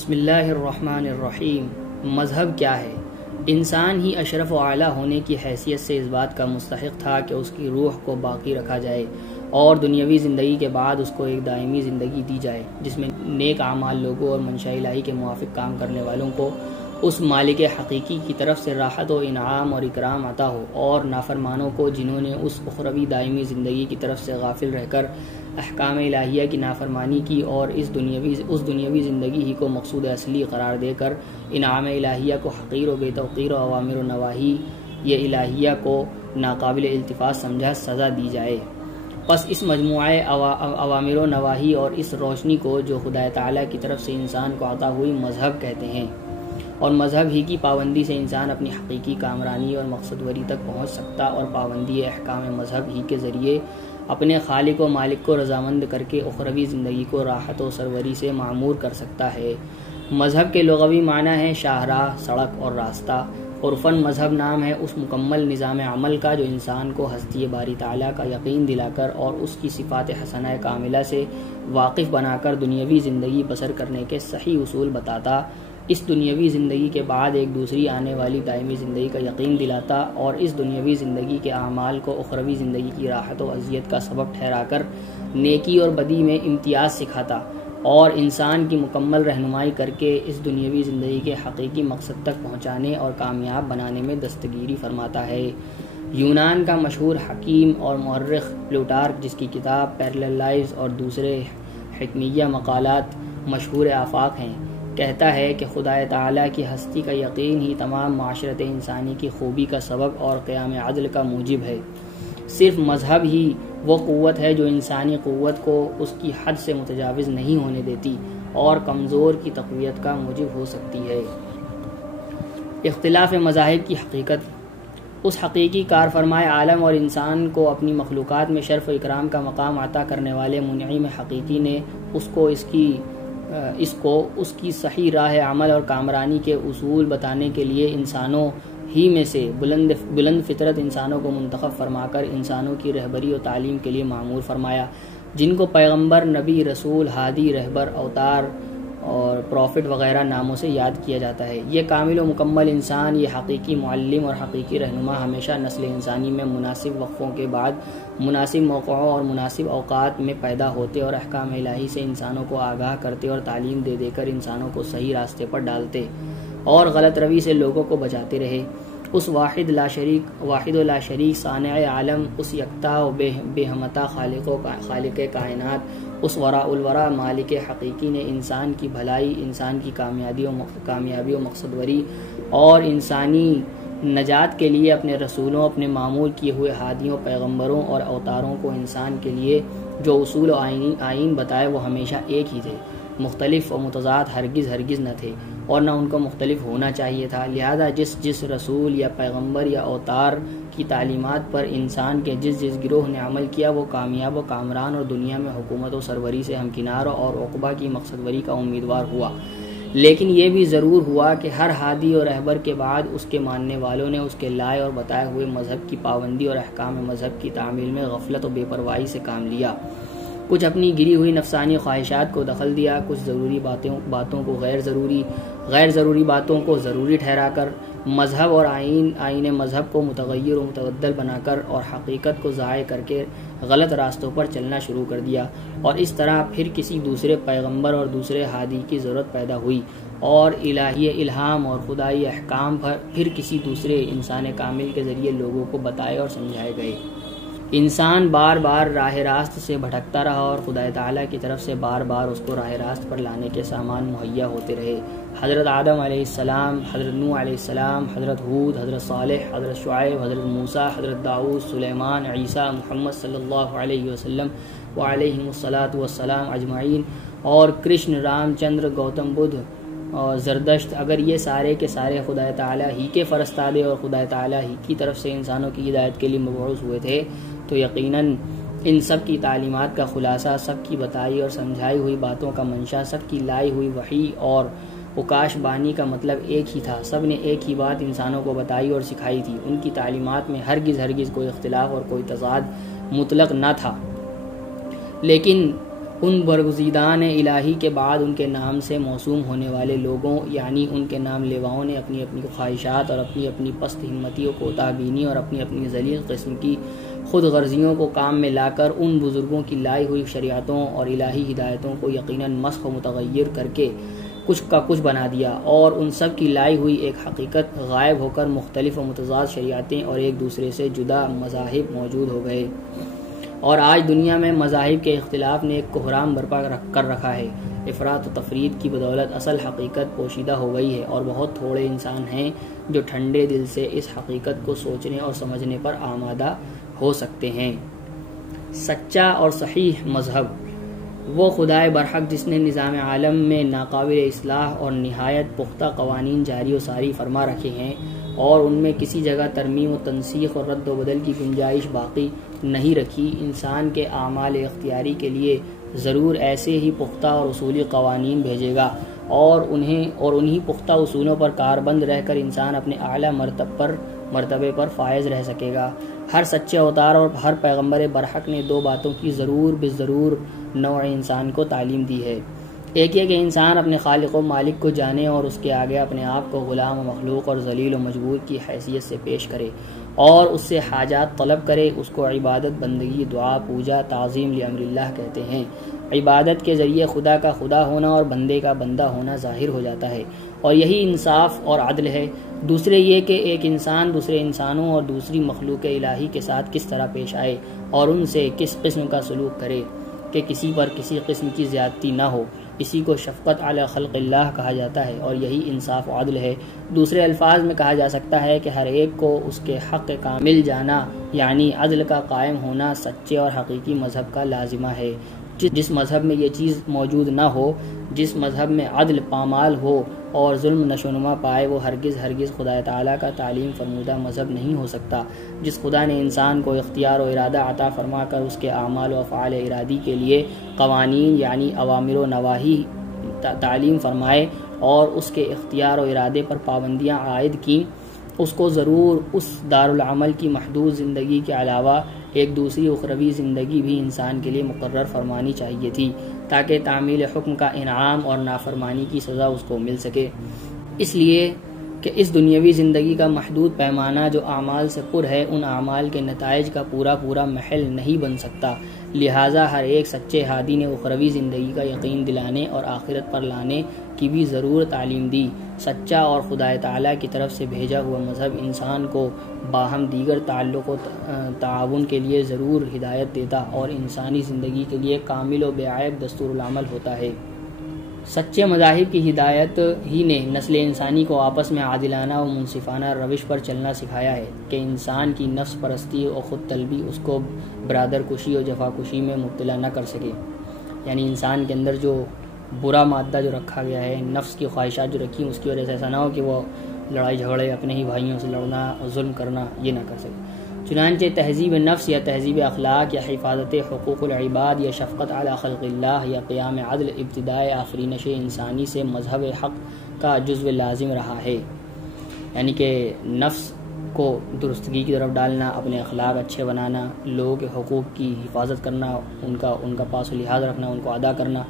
بسم اللہ الرحمن الرحیم۔ مذہب کیا ہے؟ انسان ہی اشرف و اعلیٰ ہونے کی حیثیت سے اس بات کا مستحق تھا کہ اس کی روح کو باقی رکھا جائے اور دنیاوی زندگی کے بعد اس کو ایک دائمی زندگی دی جائے جس میں نیک اعمال لوگوں اور منشاء الہی کے موافق کام کرنے والوں کو اس مالک حقیقی کی طرف سے راحت و انعام اور اکرام عطا ہو، اور نافرمانوں کو جنہوں نے اس اخروی دائمی زندگی کی طرف سے غافل رہ کر احکام الہیہ کی نافرمانی کی اور اس دنیاوی زندگی ہی کو مقصود اصلی قرار دے کر انعام الہیہ کو حقیر و بے توقیر و اوامر و نواہی یہ الہیہ کو ناقابل التفات سمجھا سزا دی جائے۔ پس اس مجموعہ اوامر و نواہی اور اس روشنی کو جو خدا تعالیٰ کی طرف سے انسان کو عطا ہوئی مذہب کہتے ہیں، اور مذہب ہی کی پابندی سے انسان اپنی حقیقی کامرانی اور مقصدوری تک پہنچ سکتا اور پابندی احکام مذہب ہی کے ذریعے اپنے خالق و مالک کو رضامند کر کے اخروی زندگی کو راحت و سروری سے معمور کر سکتا ہے۔ مذہب کے لغوی معنی ہے شاہراہ، سڑک اور راستہ۔ عرفاً مذہب نام ہے اس مکمل نظام عمل کا جو انسان کو ہستی باری تعالیٰ کا یقین دلا کر اور اس کی صفات حسنہ کاملہ سے واقف بنا کر دنیاوی زندگی بسر کرنے کے صحیح اصول بتاتا، اس دنیاوی زندگی کے بعد ایک دوسری آنے والی دائمی زندگی کا یقین دلاتا اور اس دنیاوی زندگی کے اعمال کو اخروی زندگی کی راحت و اذیت کا سبب ٹھہرا کر نیکی اور بدی میں امتیاز سکھاتا اور انسان کی مکمل رہنمائی کر کے اس دنیاوی زندگی کے حقیقی مقصد تک پہنچانے اور کامیاب بنانے میں دستگیری فرماتا ہے۔ یونان کا مشہور حکیم اور مورخ پلوٹارک، جس کی کتاب پیرلل لائفز اور دوسرے حکمیہ مقالات مشہور آفاق ہیں، کہتا ہے کہ خدا تعالیٰ کی ہستی کا یقین ہی تمام معاشرت انسانی کی خوبی کا سبب اور قیام عدل کا موجب ہے۔ صرف مذہب ہی وہ قوت ہے جو انسانی قوت کو اس کی حد سے متجاوز نہیں ہونے دیتی اور کمزور کی تقویت کا موجب ہو سکتی ہے۔ اختلاف مذاہب کی حقیقت۔ اس حقیقی کارفرمائے عالم اور انسان کو اپنی مخلوقات میں شرف و اکرام کا مقام عطا کرنے والے منعم حقیقی نے اس کو اس کی صحیح راہ عمل اور کامرانی کے اصول بتانے کے لیے انسانوں ہی میں سے بلند فطرت انسانوں کو منتخب فرما کر انسانوں کی رہبری و تعلیم کے لیے معمور فرمایا، جن کو پیغمبر، نبی، رسول، ہادی، رہبر، اوتار اور پروفٹ وغیرہ ناموں سے یاد کیا جاتا ہے۔ یہ کامل و مکمل انسان، یہ حقیقی معلم اور حقیقی رہنما ہمیشہ نسل انسانی میں مناسب وقفوں کے بعد مناسب موقعوں اور مناسب اوقات میں پیدا ہوتے اور احکام الہی سے انسانوں کو آگاہ کرتے اور تعلیم دے کر انسانوں کو صحیح راستے پر ڈالتے اور غلط روی سے لوگوں کو بچاتے رہے۔ اس واحد و لا شریک صانع عالم، اس یکتا و بے ہمتا خالق کائنات، اس وراء الورا مالک حقیقی نے انسان کی بھلائی، انسان کی کامیابی و مقصدوری اور انسانی نجات کے لیے اپنے رسولوں، اپنے معمول کیے ہوئے ہادیوں، پیغمبروں اور اوتاروں کو انسان کے لیے جو اصول و آئین بتائے وہ ہمیشہ ایک ہی تھے، مختلف و متضاد ہرگز نہ تھے اور نہ ان کو مختلف ہونا چاہیے تھا۔ لہذا جس رسول یا پیغمبر یا اوتار کی تعلیمات پر انسان کے جس گروہ نے عمل کیا وہ کامیاب و کامران اور دنیا میں حکومت و سروری سے ہمکنار اور عقبہ کی مقصدوری کا امیدوار ہوا۔ لیکن یہ بھی ضرور ہوا کہ ہر ہادی اور رہبر کے بعد اس کے ماننے والوں نے اس کے لائے اور بتائے ہوئے مذہب کی پابندی اور احکام مذہب کی تعمیل میں غفلت و بے پرواہی سے کام لیا، کچھ اپنی گری ہوئی نفسانی خواہشات کو دخل دیا، کچھ ضروری باتوں کو غیر ضروری باتوں کو ضروری ٹھہرا کر مذہب اور آئین مذہب کو متغیر و متبدل بنا کر اور حقیقت کو ضائع کر کے غلط راستوں پر چلنا شروع کر دیا، اور اس طرح پھر کسی دوسرے پیغمبر اور دوسرے ہادی کی ضرورت پیدا ہوئی اور الہی الہام اور خدائی احکام پر پھر کسی دوسرے انسان کامل کے ذریعے لوگوں کو بتائے اور سمجھائے گئے۔ انسان بار بار راہ راست سے بھٹکتا رہا اور خدا تعالیٰ کی طرف سے بار بار اس کو راہ راست پر لانے کے سامان مہیا ہوتے رہے۔ حضرت آدم علیہ السلام، حضرت نوح علیہ السلام، حضرت ہود، حضرت صالح، حضرت شعیب، حضرت موسیٰ، حضرت داؤد، سلیمان، عیسیٰ، محمد صلی اللہ علیہ وسلم وعلیہم الصلاۃ والسلام اجمعین، اور کرشن، رام چندر، گوتم بدھ اور زردشت، اگر یہ سارے کے سارے خدا تعالیٰ ہی کے فرستادے اور خدا تعالیٰ ہی کی طرف سے انسانوں کی ہدایت کے لیے مبعوث ہوئے تھے تو یقیناً ان سب کی تعلیمات کا خلاصہ، سب کی بتائی اور سمجھائی ہوئی باتوں کا منشا، سب کی لائی ہوئی وحی اور اوکاش بانی کا مطلب ایک ہی تھا۔ سب نے ایک ہی بات انسانوں کو بتائی اور سکھائی تھی۔ ان کی تعلیمات میں ہرگز کوئی اختلاف اور کوئی تضاد مطلق نہ تھا، لیکن ان برگزیدان الہی کے بعد ان کے نام سے موسوم ہونے والے لوگوں یعنی ان کے نام لیواؤں نے اپنی اپنی خواہشات اور اپنی اپنی پست ہمتی و کوتاہ بینی اور اپنی اپنی ذلیل قسم کی خود غرضیوں کو کام میں لا کر ان بزرگوں کی لائی ہوئی شریعتوں اور الہی ہدایتوں کو یقیناً مسخ و متغیر کر کے کچھ کا کچھ بنا دیا، اور ان سب کی لائی ہوئی ایک حقیقت غائب ہو کر مختلف و متضاد شریعتیں اور ایک دوسرے سے جدا مذاہب موجود ہو گئے، اور آج دنیا میں مذاہب کے اختلاف نے ایک کوہرام برپا کر رکھا ہے۔ افراط و تفرید کی بدولت اصل حقیقت پوشیدہ ہو گئی ہے، اور بہت تھوڑے انسان ہیں جو ٹھنڈے دل سے اس حقیقت کو سوچنے اور سمجھنے پر آمادہ ہو سکتے ہیں۔ سچا اور صحیح مذہب وہ خدائے برحق جس نے نظام عالم میں ناقابل اصلاح اور نہایت پختہ قوانین جاری و ساری فرما رکھے ہیں، اور ان میں کسی جگہ ترمیم و تنسیخ اور رد و بدل کی گنجائش باقی نہیں رکھی۔ انسان کے اعمال اختیاری کے لیے ضرور ایسے ہی پختہ اور اصولی قوانین بھیجے گا، اور انہی پختہ اصولوں پر کاربند رہ کر انسان اپنے اعلیٰ مرتبے پر فائز رہ سکے گا۔ ہر سچے اوتار اور ہر پیغمبر برحق نے دو باتوں کی ضرور نوع انسان کو تعلیم دی ہے۔ ایک یہ کہ انسان اپنے خالق و مالک کو جانے اور اس کے آگے اپنے آپ کو غلام و مخلوق اور ذلیل و مجبور کی حیثیت سے پیش کرے اور اس سے حاجات طلب کرے۔ اس کو عبادت، بندگی، دعا، پوجا، تعظیم لامر اللہ کہتے ہیں۔ عبادت کے ذریعے خدا کا خدا ہونا اور بندے کا بندہ ہونا ظاہر ہو جاتا ہے، اور یہی انصاف اور عدل ہے۔ دوسرے یہ کہ ایک انسان دوسرے انسانوں اور دوسری مخلوق الہی کے ساتھ کس طرح پیش آئے اور ان سے کس قسم کا سلوک کرے کہ کسی پر کسی قسم کی زیادتی نہ ہو۔ اسی کو شفقت علی خلق اللہ کہا جاتا ہے، اور یہی انصاف و عدل ہے۔ دوسرے الفاظ میں کہا جا سکتا ہے کہ ہر ایک کو اس کے حق کامل جانا یعنی عدل کا قائم ہونا سچے اور حقیقی مذہب کا لازمہ ہے۔ جس مذہب میں یہ چیز موجود نہ ہو، جس مذہب میں عدل پامال ہو اور ظلم نشوونما پائے، وہ ہرگز خدا تعالیٰ کا تعلیم فرمودہ مذہب نہیں ہو سکتا۔ جس خدا نے انسان کو اختیار و ارادہ عطا فرما کر اس کے اعمال و افعال ارادی کے لیے قوانین یعنی اوامر و نواہی تعلیم فرمائے اور اس کے اختیار و ارادے پر پابندیاں عائد کیں، اس کو ضرور اس دارالعمل کی محدود زندگی کے علاوہ ایک دوسری اخروی زندگی بھی انسان کے لیے مقرر فرمانی چاہیے تھی، تاکہ تعمیل حکم کا انعام اور نافرمانی کی سزا اس کو مل سکے۔ اس لیے کہ اس دنیاوی زندگی کا محدود پیمانہ جو اعمال سے پر ہے، ان اعمال کے نتائج کا پورا محل نہیں بن سکتا، لہٰذا ہر ایک سچے ہادی نے اخروی زندگی کا یقین دلانے اور آخرت پر لانے کی بھی ضرور تعلیم دی۔ سچا اور خدا تعالیٰ کی طرف سے بھیجا ہوا مذہب انسان کو باہم دیگر تعلق و تعاون کے لیے ضرور ہدایت دیتا اور انسانی زندگی کے لیے کامل و بےعیب دستور العمل ہوتا ہے۔ سچے مذاہب کی ہدایت ہی نے نسل انسانی کو آپس میں عادلانہ و منصفانہ روش پر چلنا سکھایا ہے کہ انسان کی نفس پرستی اور خود طلبی اس کو برادر کشی اور جفا کشی میں مبتلا نہ کر سکے۔ یعنی انسان کے اندر جو برا مادہ جو رکھا گیا ہے، نفس کی خواہشات جو رکھی ہیں، اس کی وجہ سے ایسا نہ ہو کہ وہ لڑائی جھگڑے، اپنے ہی بھائیوں سے لڑنا اور ظلم کرنا، یہ نہ کر سکے۔ چنانچہ تہذیب نفس یا تہذیب اخلاق یا حفاظت حقوق العباد یا شفقت علی خلق اللہ یا قیام عدل ابتداء آفرینش انسانی سے مذہب حق کا جزو لازم رہا ہے۔ یعنی کہ نفس کو درستگی کی طرف ڈالنا، اپنے اخلاق اچھے بنانا، لوگوں کے حقوق کی حفاظت کرنا، ان کا پاس و لحاظ رکھنا، ان کو ادا کرنا،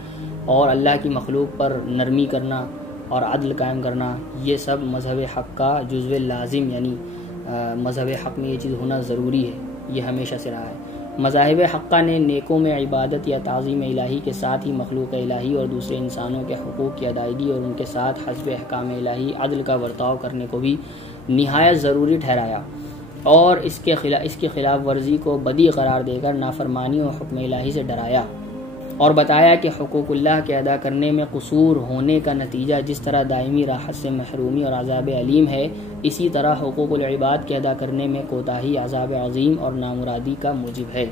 اور اللہ کی مخلوق پر نرمی کرنا اور عدل قائم کرنا، یہ سب مذہب حق کا جزو لازم یعنی مذہب حق میں یہ چیز ہونا ضروری ہے، یہ ہمیشہ سے رہا ہے۔ مذاہب حقہ نے نیکوں میں عبادت یا تعظیم الہی کے ساتھ ہی مخلوق الہی اور دوسرے انسانوں کے حقوق کی ادائیگی اور ان کے ساتھ حسب احکام الہی عدل کا برتاؤ کرنے کو بھی نہایت ضروری ٹھہرایا، اور اس کی خلاف ورزی کو بدی قرار دے کر نافرمانی اور حکم الہی سے ڈرایا، اور بتایا کہ حقوق اللہ کے ادا کرنے میں قصور ہونے کا نتیجہ جس طرح دائمی راحت سے محرومی اور عذاب علیم ہے، اسی طرح حقوق العباد کے ادا کرنے میں کوتاہی عذاب عظیم اور نامرادی کا موجب ہے۔